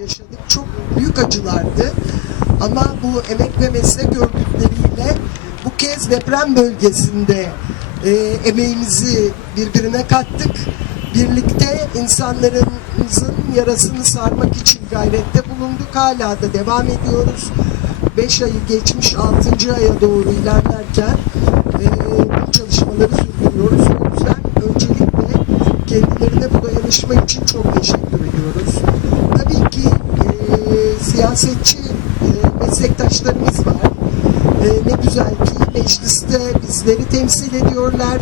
yaşadık. Çok büyük acılardı. Ama bu emek ve meslek örgütleriyle bu kez deprem bölgesinde e, emeğimizi birbirine kattık. Birlikte insanlarımızın yarasını sarmak için gayrette bulunduk. Hala da devam ediyoruz. 5 ayı geçmiş 6. aya doğru ilerlerken e, bu çalışmaları sürdürüyoruz. O yüzden öncelikle kendilerine bu dayanışma için çok teşekkür ediyoruz. Siyasetçi e, meslektaşlarımız var. E, ne güzel ki mecliste bizleri temsil ediyorlar.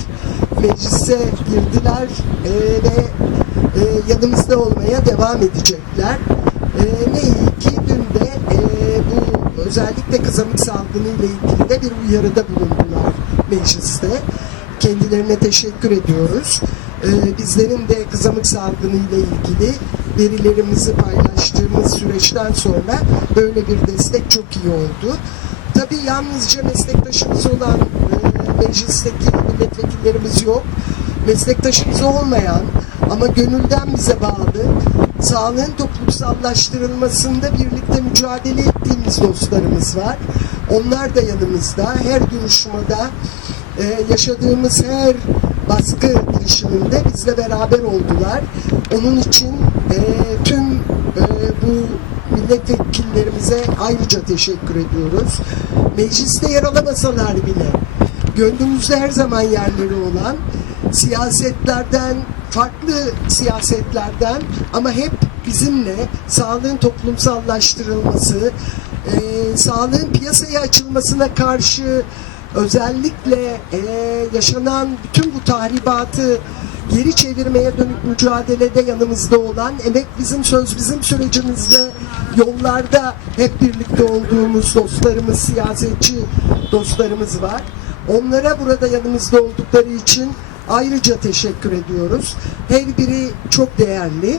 Meclise girdiler e, ve e, yanımızda olmaya devam edecekler. E, ne iyi ki dün de e, bu özellikle kızamık salgını ile ilgili de bir uyarıda bulundular mecliste. Kendilerine teşekkür ediyoruz. E, bizlerin de kızamık salgını ile ilgili verilerimizi paylaştığımız süreçten sonra böyle bir destek çok iyi oldu. Tabii yalnızca meslektaşımız olan e, meclisteki milletvekillerimiz yok. Meslektaşımız olmayan ama gönülden bize bağlı sağlığın toplumsallaştırılmasında birlikte mücadele ettiğimiz dostlarımız var. Onlar da yanımızda. Her duruşmada e, yaşadığımız her baskı girişiminde bizle beraber oldular. Onun için e, tüm e, bu milletvekillerimize ayrıca teşekkür ediyoruz. Mecliste yer alamasalar bile gönlümüzde her zaman yerleri olan siyasetlerden, farklı siyasetlerden ama hep bizimle sağlığın toplumsallaştırılması, e, sağlığın piyasaya açılmasına karşı özellikle e, yaşanan bütün bu tahribatı geri çevirmeye dönük mücadelede yanımızda olan emek bizim söz bizim sürecimizde yollarda hep birlikte olduğumuz dostlarımız, siyasetçi dostlarımız var. Onlara burada yanımızda oldukları için ayrıca teşekkür ediyoruz. Her biri çok değerli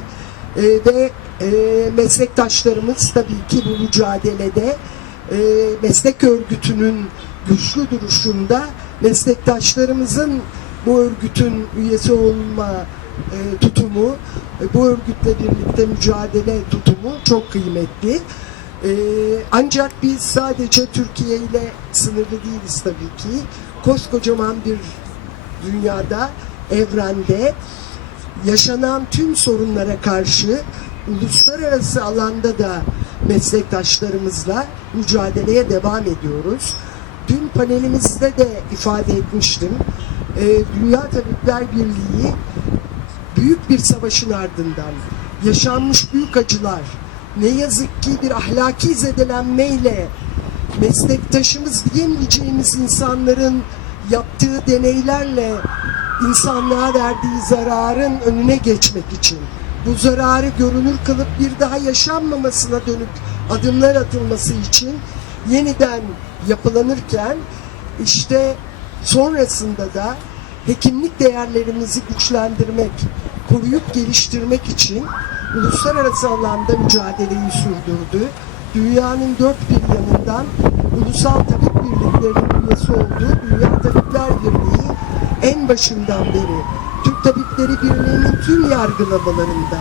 e, ve e, meslektaşlarımız tabii ki bu mücadelede e, meslek örgütünün güçlü duruşunda meslektaşlarımızın bu örgütün üyesi olma e, tutumu, e, bu örgütle birlikte mücadele tutumu çok kıymetli. E, ancak biz sadece Türkiye ile sınırlı değiliz tabii ki. Koskocaman bir dünyada, evrende yaşanan tüm sorunlara karşı uluslararası alanda da meslektaşlarımızla mücadeleye devam ediyoruz. Dün panelimizde de ifade etmiştim. Ee, Dünya Tabipler Birliği büyük bir savaşın ardından yaşanmış büyük acılar, ne yazık ki bir ahlaki zedelenmeyle meslektaşımız diyemeyeceğimiz insanların yaptığı deneylerle insanlığa verdiği zararın önüne geçmek için bu zararı görünür kılıp bir daha yaşanmamasına dönük adımlar atılması için yeniden yapılanırken işte sonrasında da hekimlik değerlerimizi güçlendirmek, koruyup geliştirmek için uluslararası alanda mücadeleyi sürdürdü. Dünyanın dört bir yanından ulusal tabip birliklerinin üyesi olduğu Dünya Tabipler Birliği en başından beri Türk Tabipleri Birliği'nin tüm yargılamalarında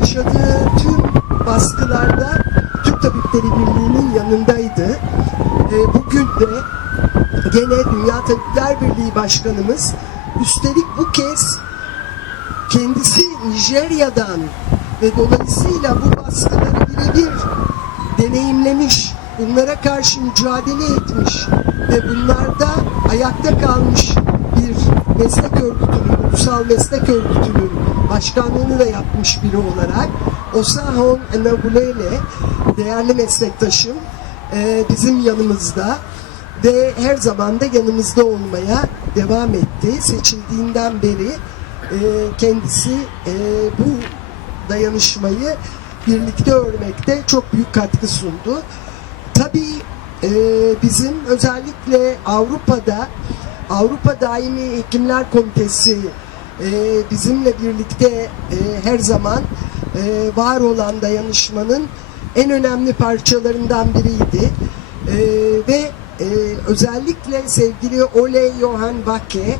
yaşadığı tüm baskılarda Türk Tabipleri Birliği'nin yanındaydı. E, bugün de gene Dünya Tabipler Birliği Başkanımız üstelik bu kez kendisi Nijerya'dan ve dolayısıyla bu baskıları birebir deneyimlemiş, bunlara karşı mücadele etmiş ve bunlarda ayakta kalmış bir meslek örgütünün, ulusal meslek örgütünün başkanlığını da yapmış biri olarak Osahon Enabulele değerli meslektaşım e, bizim yanımızda ve her zaman da yanımızda olmaya devam etti. Seçildiğinden beri e, kendisi e, bu dayanışmayı birlikte örmekte çok büyük katkı sundu. Tabii e, bizim özellikle Avrupa'da Avrupa Daimi Hekimler Komitesi e, bizimle birlikte e, her zaman e, var olan dayanışmanın en önemli parçalarından biriydi. E, ve e, özellikle sevgili Ole Johan Backe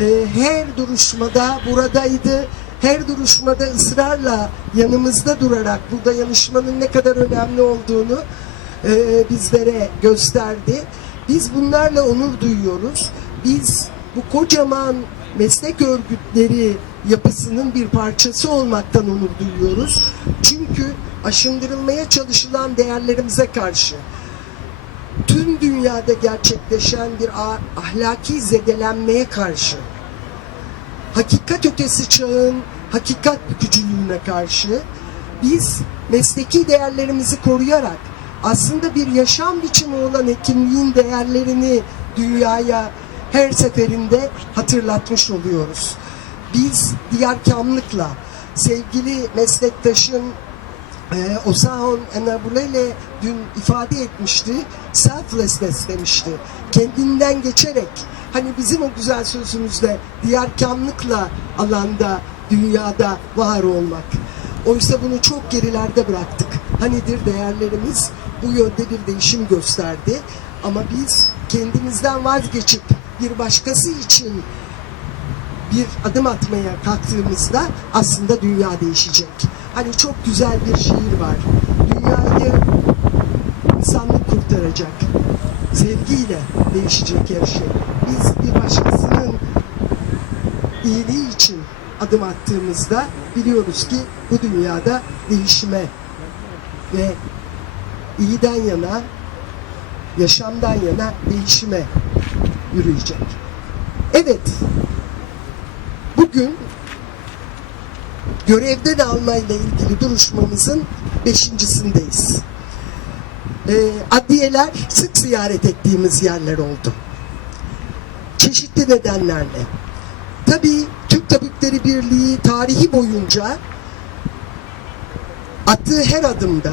e, her duruşmada buradaydı. her duruşmada ısrarla yanımızda durarak bu dayanışmanın ne kadar önemli olduğunu e, bizlere gösterdi. Biz bunlarla onur duyuyoruz. Biz bu kocaman meslek örgütleri yapısının bir parçası olmaktan onur duyuyoruz. Çünkü aşındırılmaya çalışılan değerlerimize karşı tüm dünyada gerçekleşen bir ah- ahlaki zedelenmeye karşı hakikat ötesi çağın hakikat bükücülüğüne karşı biz mesleki değerlerimizi koruyarak aslında bir yaşam biçimi olan hekimliğin değerlerini dünyaya her seferinde hatırlatmış oluyoruz. Biz diyarkamlıkla sevgili meslektaşım ee, Osaon Enabulele dün ifade etmişti. Selflessness demişti. Kendinden geçerek hani bizim o güzel sözümüzde diyarkamlıkla alanda dünyada var olmak. Oysa bunu çok gerilerde bıraktık. Hanidir değerlerimiz bu yönde bir değişim gösterdi. Ama biz kendimizden vazgeçip bir başkası için bir adım atmaya kalktığımızda aslında dünya değişecek. Hani çok güzel bir şiir var. Dünyayı insanlık kurtaracak. Sevgiyle değişecek her şey. Biz bir başkasının iyiliği için adım attığımızda biliyoruz ki bu dünyada değişime ve iyiden yana, yaşamdan yana değişime yürüyecek. Evet, Bugün görevden almayla ilgili duruşmamızın beşincisindeyiz. Ee, adliyeler sık ziyaret ettiğimiz yerler oldu. Çeşitli nedenlerle. Tabii Türk Tabipleri Birliği tarihi boyunca attığı her adımda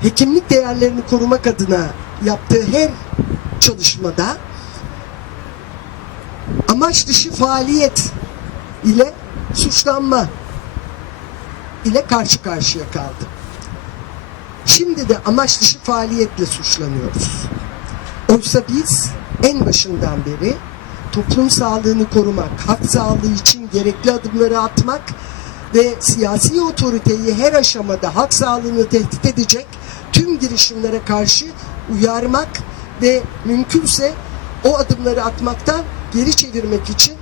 hekimlik değerlerini korumak adına yaptığı her çalışmada amaç dışı faaliyet ile suçlanma ile karşı karşıya kaldı. Şimdi de amaç dışı faaliyetle suçlanıyoruz. Oysa biz en başından beri toplum sağlığını korumak, hak sağlığı için gerekli adımları atmak ve siyasi otoriteyi her aşamada hak sağlığını tehdit edecek tüm girişimlere karşı uyarmak ve mümkünse o adımları atmaktan geri çevirmek için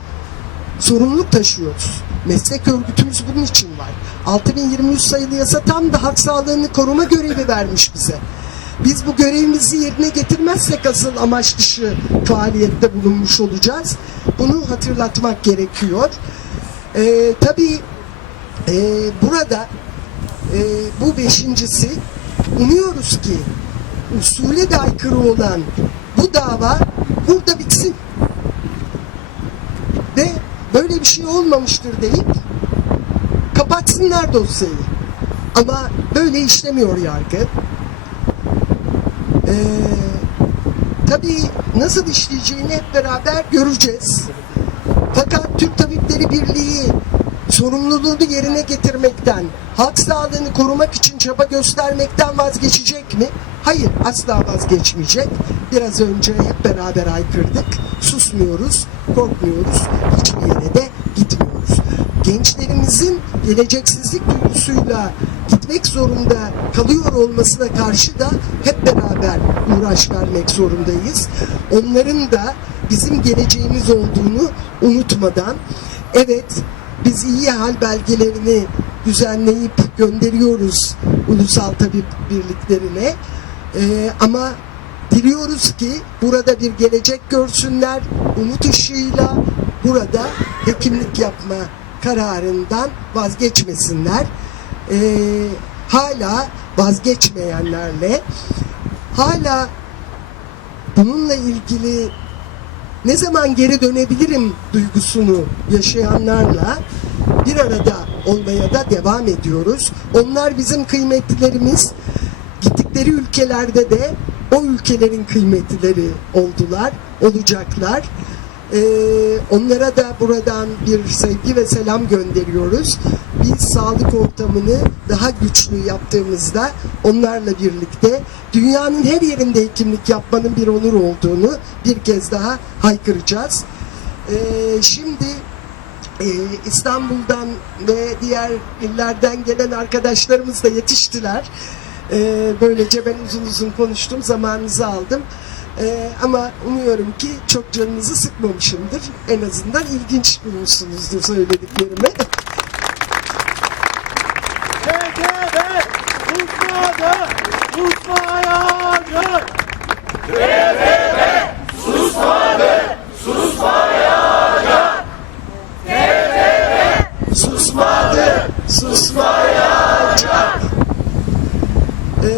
sorumluluk taşıyoruz. Meslek örgütümüz bunun için var. 6023 sayılı yasa tam da hak sağlığını koruma görevi vermiş bize. Biz bu görevimizi yerine getirmezsek asıl amaç dışı faaliyette bulunmuş olacağız. Bunu hatırlatmak gerekiyor. Ee, tabii e, burada e, bu beşincisi umuyoruz ki usule de aykırı olan bu dava burada bitsin. Böyle bir şey olmamıştır deyip kapatsınlar dosyayı. Ama böyle işlemiyor yargı. Ee, tabii nasıl işleyeceğini hep beraber göreceğiz. Fakat Türk Tabipleri Birliği sorumluluğunu yerine getirmekten, halk sağlığını korumak için çaba göstermekten vazgeçecek mi? Hayır, asla vazgeçmeyecek. Biraz önce hep beraber aykırdık. Susmuyoruz, korkmuyoruz, hiçbir yere de gitmiyoruz. Gençlerimizin geleceksizlik duygusuyla gitmek zorunda kalıyor olmasına karşı da hep beraber uğraş vermek zorundayız. Onların da bizim geleceğimiz olduğunu unutmadan evet biz iyi hal belgelerini düzenleyip gönderiyoruz ulusal tabip birliklerine. Ee, ama diliyoruz ki burada bir gelecek görsünler, umut ışığıyla burada hekimlik yapma kararından vazgeçmesinler. Ee, hala vazgeçmeyenlerle hala bununla ilgili ne zaman geri dönebilirim duygusunu yaşayanlarla bir arada olmaya da devam ediyoruz. Onlar bizim kıymetlilerimiz. Gittikleri ülkelerde de o ülkelerin kıymetlileri oldular, olacaklar. Ee, onlara da buradan bir sevgi ve selam gönderiyoruz. Biz sağlık ortamını daha güçlü yaptığımızda onlarla birlikte dünyanın her yerinde hekimlik yapmanın bir onur olduğunu bir kez daha haykıracağız. Ee, şimdi Ee, İstanbul'dan ve diğer illerden gelen arkadaşlarımız da yetiştiler. Ee, böylece ben uzun uzun konuştum, zamanınızı aldım. Ee, ama umuyorum ki çok canınızı sıkmamışımdır. En azından ilginç bulmuşsunuzdur söylediklerimi. TKB susmadı, susmayacak. TKB susmadı, susmayacak. TKB susmadı, susmayacak.